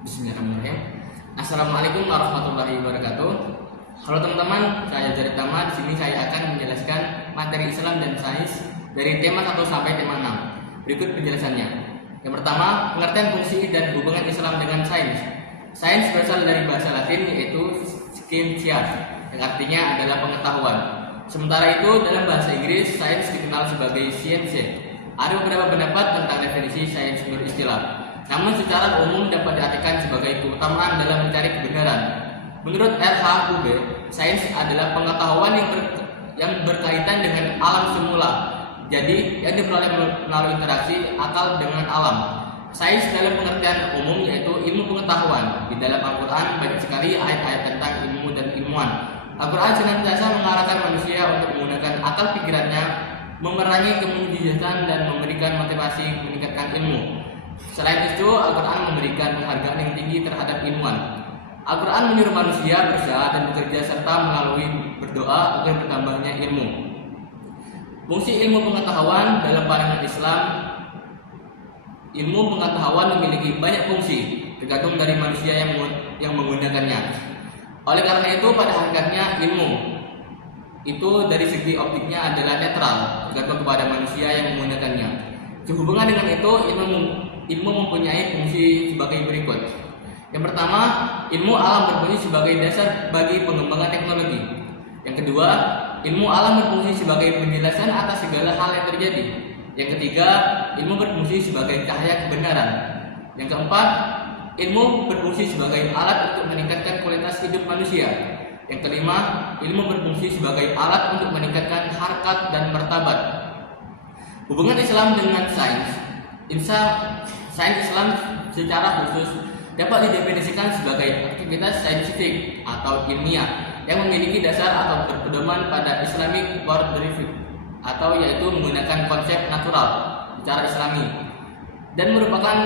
Bismillahirrahmanirrahim. Assalamualaikum warahmatullahi wabarakatuh. Halo teman-teman, saya Jared Tama. Di sini saya akan menjelaskan materi Islam dan sains dari tema 1 sampai tema 6. Berikut penjelasannya. Yang pertama, pengertian fungsi dan hubungan Islam dengan sains. Sains berasal dari bahasa Latin yaitu scientia, yang artinya adalah pengetahuan. Sementara itu dalam bahasa Inggris, sains dikenal sebagai science. Ada beberapa pendapat tentang definisi sains menurut istilah. Namun secara umum dapat diartikan sebagai keutamaan dalam mencari kebenaran. Menurut R.H. Ube, sains adalah pengetahuan yang berkaitan dengan alam semula. Jadi yang diperoleh melalui interaksi akal dengan alam. Sains dalam pengertian umum yaitu ilmu pengetahuan. Di dalam Al-Quran banyak sekali ayat-ayat tentang ilmu dan ilmuwan. Al-Quran senantiasa mengarahkan manusia untuk menggunakan akal pikirannya, memerangi kemujizatan dan memberikan motivasi meningkatkan ilmu. Selain itu, Al-Quran memberikan penghargaan yang tinggi terhadap ilmuwan. Al-Quran menyuruh manusia berusaha dan bekerja serta melalui berdoa agar bertambahnya ilmu. Fungsi ilmu pengetahuan dalam pandangan Islam, ilmu pengetahuan memiliki banyak fungsi, tergantung dari manusia yang menggunakannya. Oleh karena itu, pada hakikatnya ilmu itu dari segi optiknya adalah netral, tergantung kepada manusia yang menggunakannya. Sehubungan dengan itu, ilmu mempunyai fungsi sebagai berikut. Yang pertama, ilmu alam berfungsi sebagai dasar bagi pengembangan teknologi. Yang kedua, ilmu alam berfungsi sebagai penjelasan atas segala hal yang terjadi. Yang ketiga, ilmu berfungsi sebagai cahaya kebenaran. Yang keempat, ilmu berfungsi sebagai alat untuk meningkatkan kualitas hidup manusia. Yang kelima, ilmu berfungsi sebagai alat untuk meningkatkan harkat dan martabat. Hubungan Islam dengan sains. Sains Islam secara khusus dapat didefinisikan sebagai aktivitas saintifik atau ilmiah yang memiliki dasar atau berpedoman pada Islamic worldview, atau yaitu menggunakan konsep natural secara Islami dan merupakan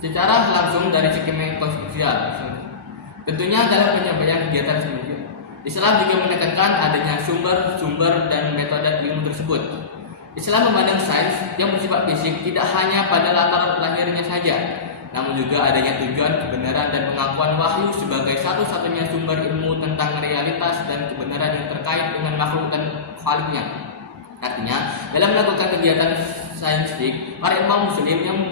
secara langsung dari segi konstitusional. Tentunya dalam penyampaian kegiatan selanjutnya, Islam juga menekankan adanya sumber-sumber dan metode ilmu tersebut. Islam memandang sains yang bersifat fisik tidak hanya pada latar lahirnya saja, namun juga adanya tujuan kebenaran dan pengakuan wahyu sebagai satu-satunya sumber ilmu tentang realitas dan kebenaran yang terkait dengan makhluk dan khaliknya. Artinya, dalam melakukan kegiatan saintifik, para imam muslim yang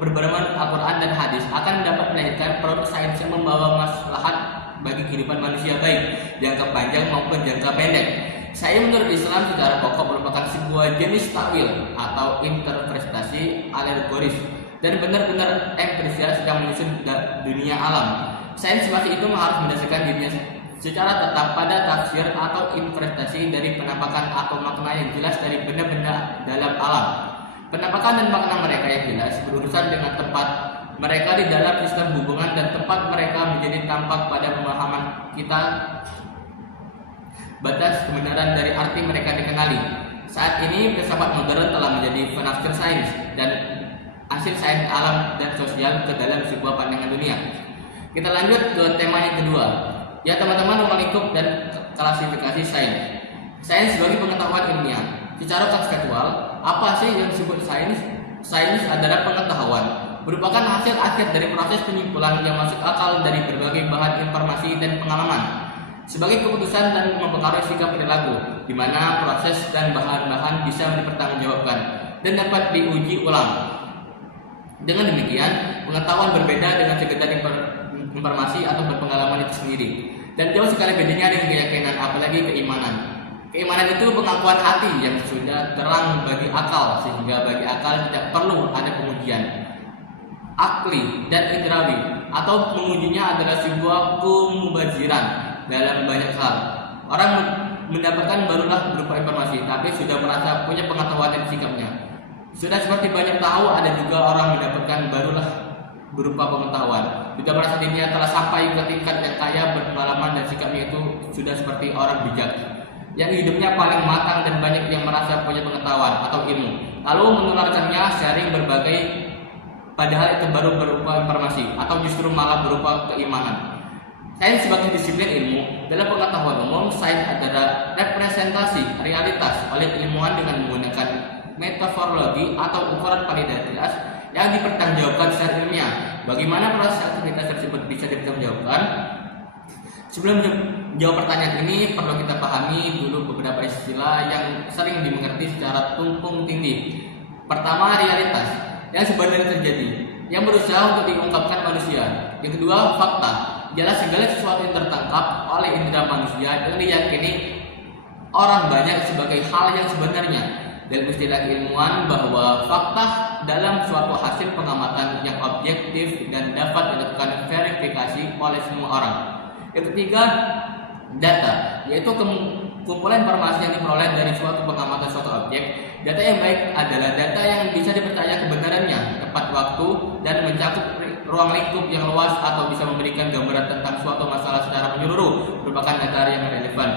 berpedoman Al-Quran dan hadis akan dapat melahirkan produk sains yang membawa maslahat bagi kehidupan manusia baik jangka panjang maupun jangka pendek. Saya menurut Islam secara pokok merupakan sebuah jenis takwil atau interpretasi alegoris dan benar-benar empiris sedang menyusun dunia alam. Sains masih itu harus mendasarkan dirinya secara tetap pada tafsir atau interpretasi dari penampakan atau makna yang jelas dari benda-benda dalam alam. Penampakan dan makna mereka yang jelas berurusan dengan tempat mereka di dalam sistem hubungan dan tempat mereka menjadi tampak pada pemahaman kita. Batas kebenaran dari arti mereka dikenali. Saat ini filsafat modern telah menjadi penafsir sains dan hasil sains alam dan sosial ke dalam sebuah pandangan dunia. Kita lanjut ke tema yang kedua. Ya teman-teman, ruang lingkup dan klasifikasi sains. Sains sebagai pengetahuan ilmiah. Secara konseptual, apa sih yang disebut sains? Sains adalah pengetahuan, merupakan hasil akhir dari proses penyimpulan yang masuk akal dari berbagai bahan informasi dan pengalaman sebagai keputusan dan mempengaruhi sikap perilaku, di mana proses dan bahan-bahan bisa dipertanggungjawabkan dan dapat diuji ulang. Dengan demikian, pengetahuan berbeda dengan sekedar informasi atau berpengalaman itu sendiri, dan jauh sekali bedanya dengan keyakinan, apalagi keimanan. Keimanan itu pengakuan hati yang sudah terang bagi akal, sehingga bagi akal tidak perlu ada pengujian akli dan indrawi, atau mengujinya adalah sebuah kemubaziran dalam banyak hal. Orang mendapatkan barulah berupa informasi, tapi sudah merasa punya pengetahuan dan sikapnya. Sudah seperti banyak tahu, ada juga orang mendapatkan barulah berupa pengetahuan, juga merasa dirinya telah sampai ke tingkat yang kaya berpengalaman dan sikapnya itu sudah seperti orang bijak yang hidupnya paling matang dan banyak yang merasa punya pengetahuan atau ilmu, lalu menularkannya sharing berbagai, padahal itu baru berupa informasi atau justru malah berupa keimanan. Sains sebagai disiplin ilmu dalam pengetahuan umum, sains adalah representasi realitas oleh ilmuwan dengan menggunakan metodologi atau ukuran validitas yang dipertanggungjawabkan secara ilmiah. Bagaimana proses aktivitas tersebut bisa dipertanggungjawabkan? Sebelum menjawab pertanyaan ini, perlu kita pahami dulu beberapa istilah yang sering dimengerti secara tumpang tindih. Pertama, realitas yang sebenarnya terjadi, yang berusaha untuk diungkapkan manusia. Yang kedua, fakta, ialah segala sesuatu yang tertangkap oleh indera manusia yang diyakini orang banyak sebagai hal yang sebenarnya. Dalam istilah ilmuwan, bahwa fakta dalam suatu hasil pengamatan yang objektif dan dapat dilakukan verifikasi oleh semua orang. Yang ketiga, data, yaitu kumpulan informasi yang diperoleh dari suatu pengamatan suatu objek. Data yang baik adalah data yang bisa dipercaya kebenarannya, tepat waktu, dan mencakup ruang lingkup yang luas atau bisa memberikan gambaran tentang suatu masalah secara menyeluruh, merupakan data yang relevan.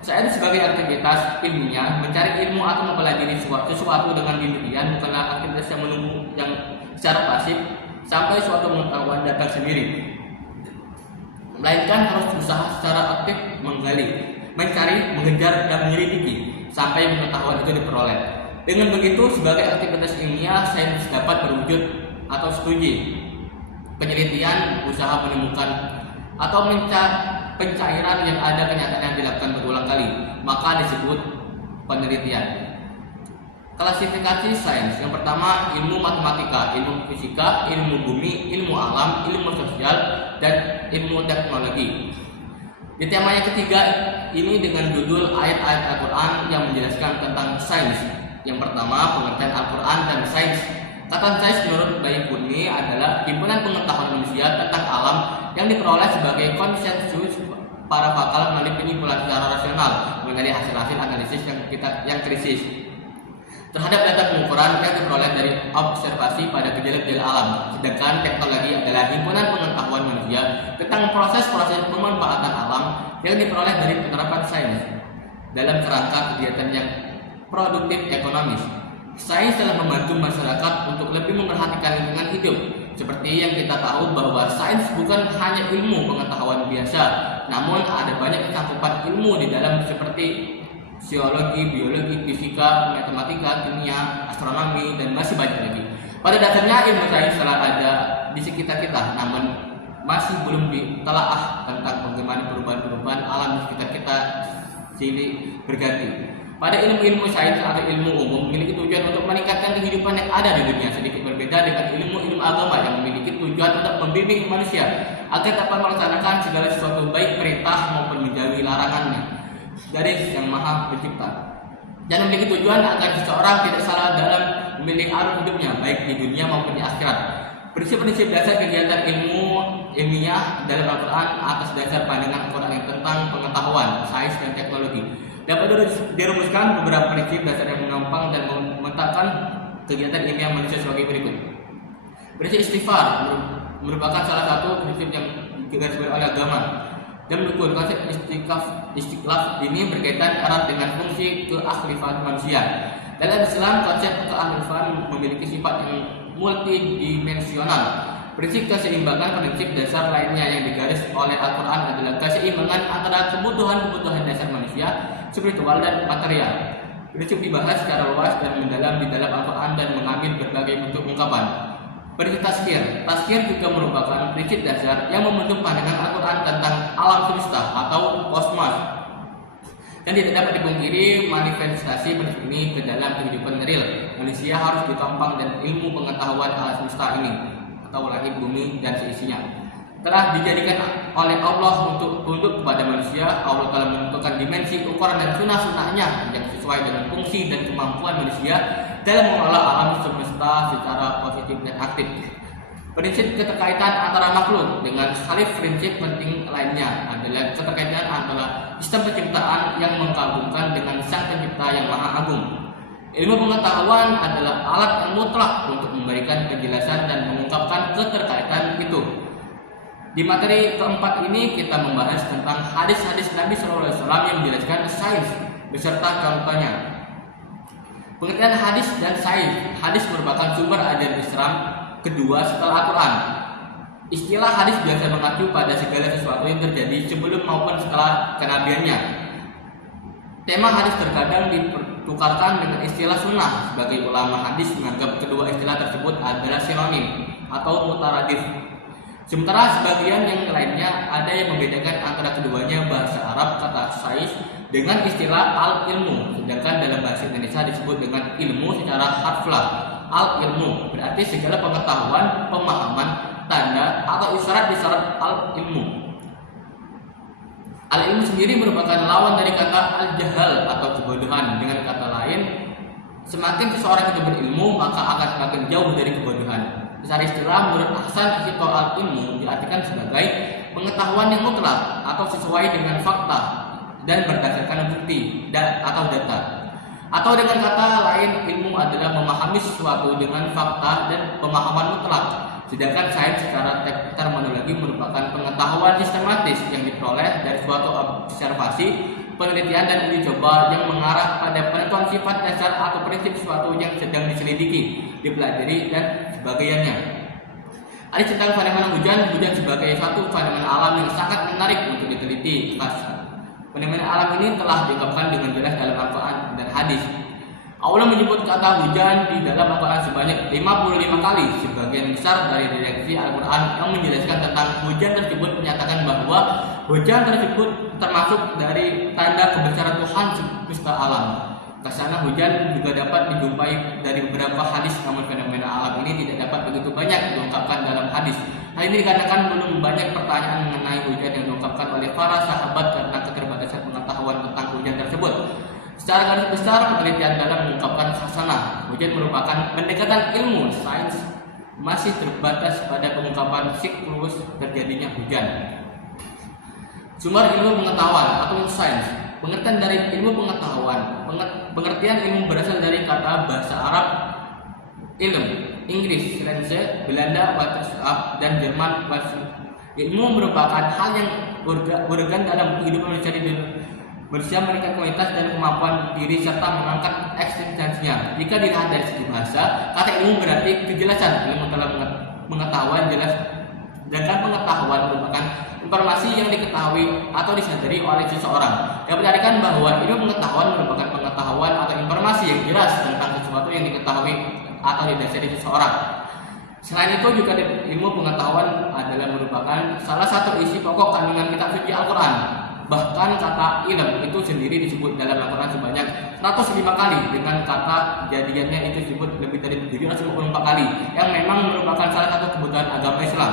Sains sebagai aktivitas ilmiah mencari ilmu atau mempelajari sesuatu dengan demikian bukanlah aktivitas yang menunggu yang secara pasif sampai suatu pengetahuan datang sendiri, melainkan harus berusaha secara aktif menggali, mencari, mengejar, dan menyelidiki sampai pengetahuan itu diperoleh. Dengan begitu, sebagai aktivitas ilmiah, sains dapat berwujud atau studi penelitian, usaha menemukan atau pencairan yang ada kenyataan yang dilakukan berulang kali, maka disebut penelitian. Klasifikasi sains. Yang pertama, ilmu matematika, ilmu fisika, ilmu bumi, ilmu alam, ilmu sosial, dan ilmu teknologi. Di tema yang ketiga ini dengan judul ayat-ayat Al-Quran yang menjelaskan tentang sains. Yang pertama, pengertian Al-Quran dan sains. Kata sains menurut Baiquni adalah himpunan pengetahuan manusia tentang alam yang diperoleh sebagai konsensus para pakar melalui penyimpulan secara rasional mengenai hasil-hasil analisis yang krisis terhadap data pengukuran yang diperoleh dari observasi pada gejala-gejala alam. Sedangkan teknologi adalah himpunan pengetahuan manusia tentang proses-proses pemanfaatan alam yang diperoleh dari penerapan sains dalam kerangka kegiatan yang produktif ekonomis. Sains telah membantu masyarakat untuk lebih memperhatikan lingkungan hidup. Seperti yang kita tahu bahwa sains bukan hanya ilmu pengetahuan biasa, namun ada banyak cakupan ilmu di dalam seperti psikologi, biologi, fisika, matematika, kimia, astronomi, dan masih banyak lagi. Pada dasarnya ilmu sains telah ada di sekitar kita, namun masih belum ditelaah tentang bagaimana perubahan-perubahan alam di sekitar kita silih berganti. Pada ilmu-ilmu sains atau ilmu umum memiliki tujuan untuk meningkatkan kehidupan yang ada di dunia, sedikit berbeda dengan ilmu-ilmu agama yang memiliki tujuan untuk membimbing manusia agar dapat melaksanakan segala sesuatu baik perintah maupun menjauhi larangannya dari Yang Maha Pencipta, dan memiliki tujuan agar seseorang tidak salah dalam memilih arah hidupnya baik di dunia maupun di akhirat. Prinsip-prinsip dasar kegiatan ilmiah dalam Al-Quran atas dasar pandangan Al-Quran yang tentang pengetahuan, sains, dan teknologi dapat dirumuskan beberapa prinsip dasar yang menopang dan memetakan kegiatan ilmiah manusia sebagai berikut. Prinsip istighfar merupakan salah satu prinsip yang digarisbawahi oleh agama. Dan mendukung konsep istiqlal ini berkaitan erat dengan fungsi kearifan manusia. Dalam Islam, konsep kearifan memiliki sifat yang multidimensional. Prinsip keseimbangan prinsip dasar lainnya yang digaris oleh Al-Quran adalah keseimbangan antara kebutuhan-kebutuhan dasar manusia, spiritual dan material. Prinsip dibahas secara luas dan mendalam di dalam Al-Quran dan mengambil berbagai bentuk ungkapan. Prinsip Tazkir juga merupakan prinsip dasar yang membentuk pandangan Al-Quran tentang alam semesta atau kosmos. Dan tidak dapat dipungkiri manifestasi prinsip ini ke dalam kehidupan real. Manusia harus ditampang dan ilmu pengetahuan alam semesta ini atau langit, bumi, dan seisinya telah dijadikan oleh Allah untuk tunduk kepada manusia. Allah telah menentukan dimensi, ukuran, dan sunnah-sunnahnya yang sesuai dengan fungsi dan kemampuan manusia dalam mengelola alam semesta secara positif dan aktif. Prinsip keterkaitan antara makhluk dengan salib prinsip penting lainnya adalah keterkaitan antara sistem penciptaan yang mengagumkan dengan Sang Pencipta yang Maha Agung. Ilmu pengetahuan adalah alat yang mutlak untuk memberikan penjelasan dan mengungkapkan keterkaitan itu. Di materi keempat ini kita membahas tentang hadis-hadis Nabi SAW yang menjelaskan sains beserta contohnya. Pengertian hadis dan sains. Hadis merupakan sumber ajaran Islam kedua setelah Al-Quran. Istilah hadis biasa mengacu pada segala sesuatu yang terjadi sebelum maupun setelah kenabiannya. Tema hadis terkadang ditukarkan dengan istilah sunnah. Sebagai ulama hadis menganggap kedua istilah tersebut adalah sinonim atau mutaradif. Sementara sebagian yang lainnya ada yang membedakan antara keduanya. Bahasa Arab kata sais dengan istilah al-ilmu, sedangkan dalam bahasa Indonesia disebut dengan ilmu secara harflah. Al-ilmu berarti segala pengetahuan, pemahaman, tanda atau isyarat-isyarat al-ilmu. Al-ilmu sendiri merupakan lawan dari kata al-jahal atau kebodohan. Dengan kata lain, semakin seseorang itu berilmu, maka akan semakin jauh dari kebodohan. Secara istilah, menurut Ahsan Hito al-ilmu diartikan sebagai pengetahuan yang mutlak atau sesuai dengan fakta dan berdasarkan bukti atau data. Atau dengan kata lain, ilmu adalah memahami sesuatu dengan fakta dan pemahaman mutlak. Sedangkan sains secara terminologi merupakan pengetahuan sistematis yang diperoleh dari suatu observasi, penelitian dan uji coba yang mengarah pada penentuan sifat dasar atau prinsip sesuatu yang sedang diselidiki, dipelajari dan sebagainya. Ada tentang fenomena hujan sebagai satu fenomena alam yang sangat menarik untuk diteliti. Fenomena alam ini telah diungkapkan dengan jelas dalam Al-Quran dan hadis. Allah menyebut kata hujan di dalam Al-Quran sebanyak 55 kali. Sebagian besar dari redaksi Al-Quran yang menjelaskan tentang hujan tersebut menyatakan bahwa hujan tersebut termasuk dari tanda kebesaran Tuhan semesta alam. Kesana hujan juga dapat dijumpai dari beberapa hadis, namun fenomena alam ini tidak dapat begitu banyak diungkapkan dalam hadis. Hal ini dikarenakan belum banyak pertanyaan mengenai hujan yang diungkapkan oleh para sahabat karena keterbatasan pengetahuan tentang hujan tersebut. Secara garis besar, penelitian dalam mengungkapkan suasana hujan merupakan pendekatan ilmu sains masih terbatas pada pengungkapan siklus terjadinya hujan. Sumber ilmu pengetahuan atau sains. Pengertian dari ilmu pengetahuan. Pengertian ilmu berasal dari kata bahasa Arab ilm, Inggris, Franse, Belanda, Wetenschap, dan Jerman. Ilmu merupakan hal yang berorgan dalam kehidupan manusia meningkatkan kualitas dan kemampuan diri serta mengangkat eksistensinya. Jika dilihat dari segi bahasa, kata ilmu berarti kejelasan. Ilmu dalam pengetahuan jelas, sedangkan pengetahuan merupakan informasi yang diketahui atau disadari oleh seseorang. Dapat diartikan bahwa ilmu pengetahuan merupakan pengetahuan atau informasi yang jelas tentang sesuatu yang diketahui atau didasari seseorang. Selain itu juga ilmu pengetahuan adalah merupakan salah satu isi pokok kandungan kitab suci Al-Quran. Bahkan kata ilm itu sendiri disebut dalam Al-Quran sebanyak 105 kali, dengan kata jadiannya itu disebut lebih dari 754 kali, yang memang merupakan salah satu kebutuhan agama Islam.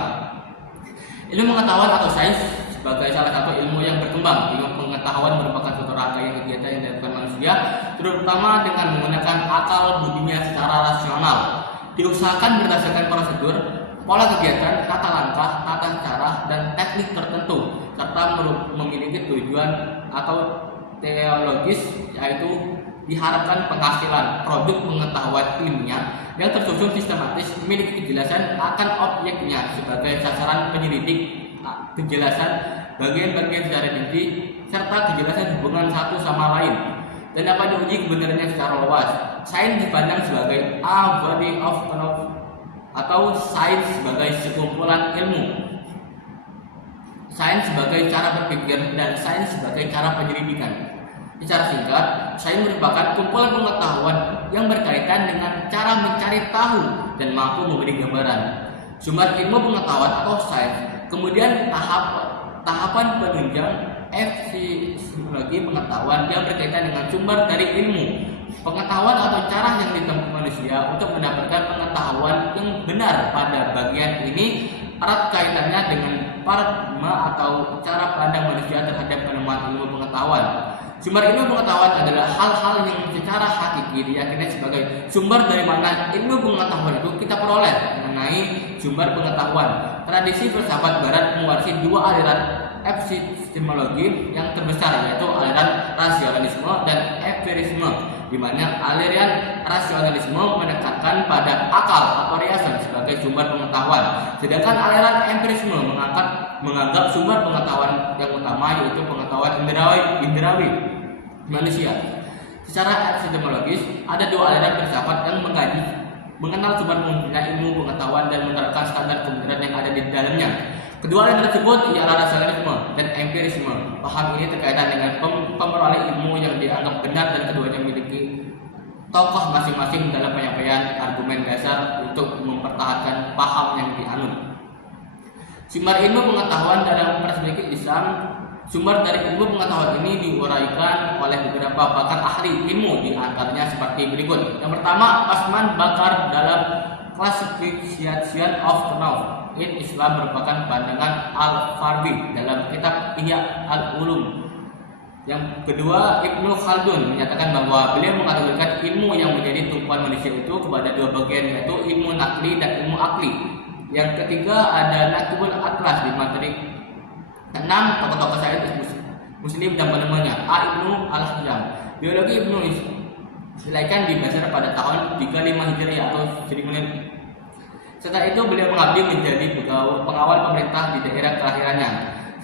Ilmu pengetahuan atau sains sebagai salah satu ilmu yang berkembang. Ilmu pengetahuan merupakan suatu rangkaian kegiatan yang dilakukan manusia, terutama dengan menggunakan akal budinya secara rasional. Diusahakan berdasarkan prosedur, pola kegiatan, tata langkah, tata cara, dan teknik tertentu, serta memiliki tujuan atau teologis, yaitu diharapkan penghasilan produk pengetahuan ilmiah yang tersusun sistematis, memiliki kejelasan akan objeknya sebagai sasaran penyelidik, kejelasan bagian-bagian secara rinci, serta kejelasan hubungan satu sama lain, dan dapat diuji kebenarannya secara luas. Sains dipandang sebagai a body of knowledge atau sains sebagai sekumpulan ilmu, sains sebagai cara berpikir, dan sains sebagai cara penyelidikan. Secara singkat, sains merupakan kumpulan pengetahuan yang berkaitan dengan cara mencari tahu dan mampu memberi gambaran. Sumber ilmu pengetahuan atau sains, kemudian tahapan penunjang epistemologi pengetahuan yang berkaitan dengan sumber dari ilmu pengetahuan atau cara yang ditempuh manusia untuk mendapatkan pengetahuan yang benar. Pada bagian ini erat kaitannya dengan paradigma atau cara pandang manusia terhadap penemuan ilmu pengetahuan. Sumber ilmu pengetahuan adalah hal-hal yang secara hakiki diyakini sebagai sumber dari mana ilmu pengetahuan itu kita peroleh. Mengenai sumber pengetahuan, tradisi filsafat barat mewarisi dua aliran epistemologi yang terbesar, yaitu aliran rasionalisme dan empirisme, di mana aliran rasionalisme menekankan pada akal atau reason sebagai sumber pengetahuan, sedangkan aliran empirisme menganggap sumber pengetahuan yang utama yaitu pengetahuan indrawi manusia. Secara epistemologis, ada dua aliran filsafat yang mengenal sumber munculnya ilmu pengetahuan dan menerapkan standar kebenaran yang ada di dalamnya. Kedua yang tersebut ialah rasionalisme dan empirisme. Paham ini terkaitan dengan pemeroleh ilmu yang dianggap benar dan keduanya memiliki tokoh masing-masing dalam penyampaian argumen dasar untuk mempertahankan paham yang dianut. Sumber ilmu pengetahuan dalam perspektif Islam. Sumber dari ilmu pengetahuan ini diuraikan oleh beberapa pakar ahli ilmu, di antaranya seperti berikut. Yang pertama, Osman Bakar dalam Classification of Knowledge in Islam merupakan pandangan Al-Farabi dalam kitab Ihya Al-Ulum. Yang kedua, Ibnu Khaldun menyatakan bahwa beliau mengkategorikan ilmu yang menjadi tumpuan manusia itu kepada dua bagian, yaitu ilmu nakli dan ilmu akli. Yang ketiga ada Naqibul Atlas di materi 6 tokoh-tokoh sains Muslim dan penemunya Ibnu Al-Hajjam. Biologi Ibnu Silaikan di Basra pada tahun 35 Hijriah atau 1000. Setelah itu beliau mengabdi menjadi pengawal pemerintah di daerah kelahirannya.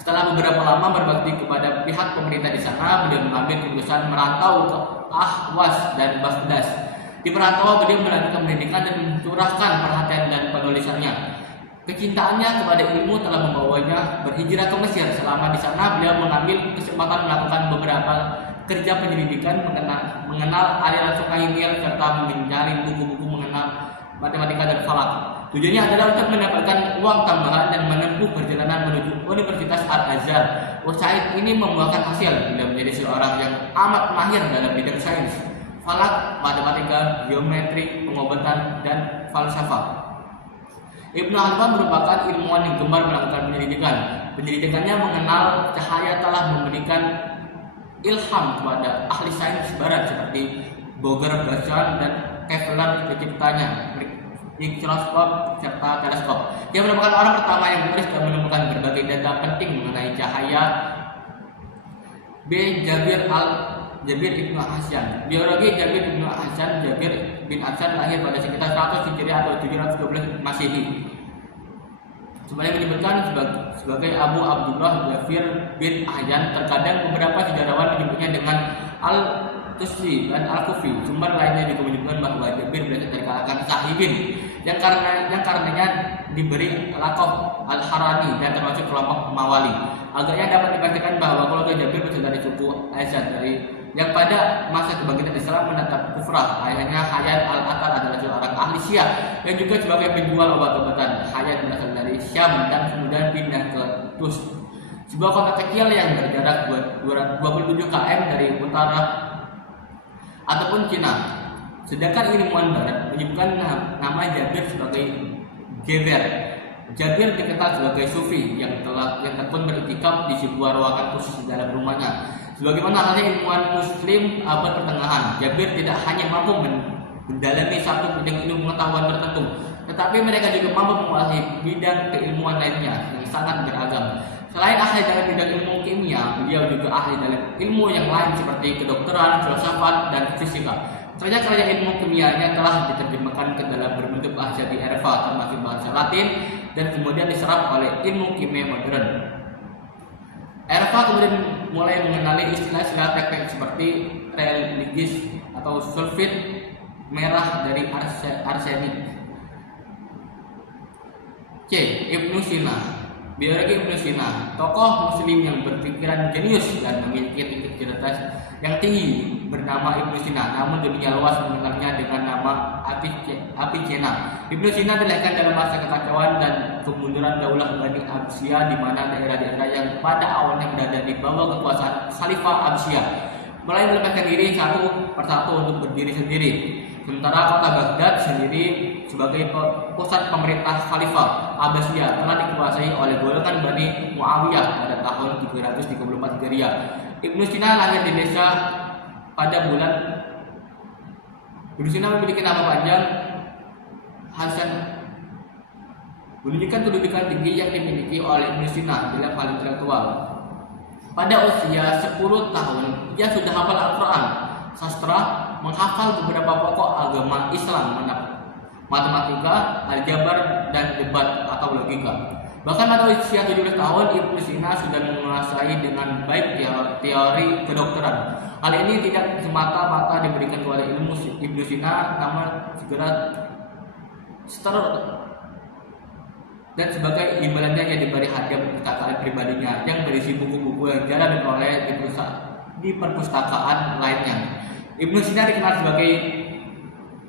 Setelah beberapa lama berbakti kepada pihak pemerintah di sana, beliau mengambil keputusan merantau ke Ahwas dan Baghdad. Di perantauan beliau melanjutkan pendidikan dan mencurahkan perhatian dan penulisannya. Kecintaannya kepada ilmu telah membawanya berhijrah ke Mesir. Selama di sana beliau mengambil kesempatan melakukan beberapa kerja penyelidikan mengenal aliran sungai Nil serta mencari buku-buku mengenal matematika dan falak. Tujuannya adalah untuk mendapatkan uang tambahan dan menempuh perjalanan menuju Universitas Al-Azhar. Usaha ini membuahkan hasil. Beliau menjadi seorang yang amat mahir dalam bidang sains, falak, matematika, geometri, pengobatan, dan falsafah. Ibnu Alfa merupakan ilmuwan yang gemar melakukan penyelidikan. Penyelidikannya mengenal cahaya telah memberikan ilham kepada ahli sains barat seperti Boger, Bertrand, dan Kepler penciptanya mikroskop serta teleskop. Dia merupakan orang pertama yang menulis dan menemukan berbagai data penting mengenai cahaya. B. Jabir Ibnu Hasan. Biologi Jabir Ibnu Hasan. Jabir bin Hasan lahir pada sekitar 100 Hijriah atau 712 Masehi. Sebenarnya menyebutkan sebagai Abu Abdullah Jabir bin Ahyan. Terkadang beberapa sejarawan menyebutnya dengan Al-Tusli dan Al-Kufi. Sumber lainnya juga menyebutkan bahwa Jabir berasal dari kalangan sahibin yang karenanya diberi lakop Al-Harani dan termasuk kelompok Mawali. Agaknya dapat dipastikan bahwa keluarga Jabir berasal dari suku Azad yang pada masa kebangkitan Islam menetap kufrah. Ayahnya Hayat Al-Atar adalah seorang ahli Syiah yang juga sebagai penjual obat-obatan. Hayat berasal dari Syam dan kemudian pindah ke Tus, sebuah kota kecil yang berjarak 27 km dari utara ataupun Cina. Sedangkan ilmuwan barat menyebutkan nama Jabir sebagai Geber. Jabir dikenal sebagai sufi yang tekun beriktikaf di sebuah ruangan khusus di dalam rumahnya. Sebagaimana halnya ilmuwan Muslim abad pertengahan, Jabir tidak hanya mampu mendalami satu bidang ilmu pengetahuan tertentu, tetapi mereka juga mampu menguasai bidang keilmuan lainnya yang sangat beragam. Selain ahli dalam bidang ilmu kimia, beliau juga ahli dalam ilmu yang lain seperti kedokteran, filsafat, dan fisika. Karya-karya ilmu kimianya telah diterjemahkan ke dalam berbentuk bahasa di Eropa, termasuk bahasa Latin, dan kemudian diserap oleh ilmu kimia modern. Eropa kemudian mulai mengenali istilah-istilah teknik seperti religis atau sulfit merah dari arsenik. C. Ibnu Sina. Biologi Ibnu Sina, tokoh muslim yang berpikiran jenius dan memiliki tingkat cerdas yang tinggi, bernama Ibnu Sina, namun dunia luas mengenalnya dengan nama Avicenna. Ibnu Sina dilahirkan dalam masa kekacauan dan kemunduran Daulah Bani Abbasiyah, di mana daerah-daerah yang pada awalnya berada di bawah kekuasaan Khalifah Abbasiyah mulai melepaskan diri satu persatu untuk berdiri sendiri. Sementara kota Baghdad sendiri sebagai pusat pemerintah Khalifah Abbasiyah telah dikuasai oleh golongan Bani Muawiyah pada tahun 334 Hijriah. Ibnu Sina lahir di desa pada bulan. Ibnu Sina memiliki nama panjang Hasan, menunjukkan kedudukan tinggi yang dimiliki oleh Ibnu Sina dalam hal intelektual. Pada usia 10 tahun, ia sudah hafal Al-Quran, sastra, menghafal beberapa pokok agama Islam, matematika, aljabar, dan debat atau logika. Bahkan pada usia 17 tahun, Ibnu Sina sudah menguasai dengan baik teori kedokteran. Hal ini tidak semata-mata diberikan kepada ilmu Ibnu Sina, namun segera dan sebagai imbalannya ia diberi hadiah perpustakaan pribadinya yang berisi buku-buku yang jarang diperoleh di perpustakaan lainnya. Ibnu Sina dikenal sebagai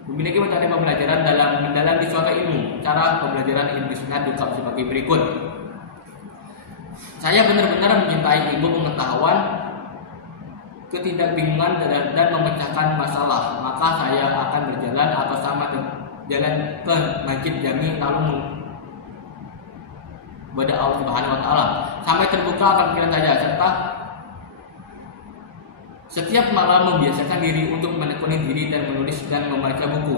memiliki metode pembelajaran dalam mendalami suatu ilmu. Cara pembelajaran Ibnu Sina diungkap sebagai berikut. Saya benar-benar mencintai ilmu pengetahuan, ketidakbingungan dan memecahkan masalah. Maka saya akan berjalan atau sama jalan ke Masjid Jami lalu kepada Allah Subhanahu wa taala sampai terbuka akan pikiran saya, serta setiap malam membiasakan diri untuk menekuni diri dan menulis dan membaca buku.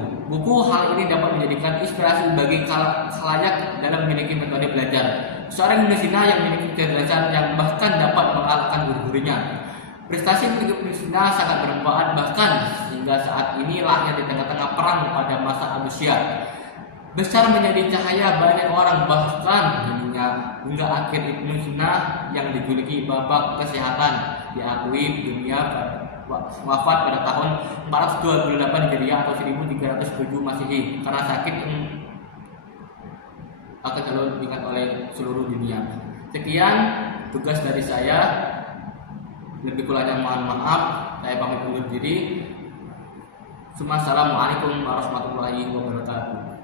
Hal ini dapat menjadikan inspirasi bagi khalayak dalam memiliki metode belajar. Seorang Ibnu Sina yang memiliki kecerdasan yang bahkan dapat mengalahkan guru-gurunya. Prestasi Ibnu Sina sangat bermanfaat bahkan hingga saat ini lahir di tengah-tengah perang pada masa Abbasiyah. Besar menjadi cahaya banyak orang, bahkan hingga akhir Ibnu Sina yang dijuluki babak kesehatan diakui dunia wafat pada tahun 428 Hijriah atau 1307 Masehi karena sakit yang akan selalu diingat oleh seluruh dunia. Sekian tugas dari saya, lebih kurangnya mohon maaf. Saya pamit undur diri. Assalamualaikum warahmatullahi wabarakatuh.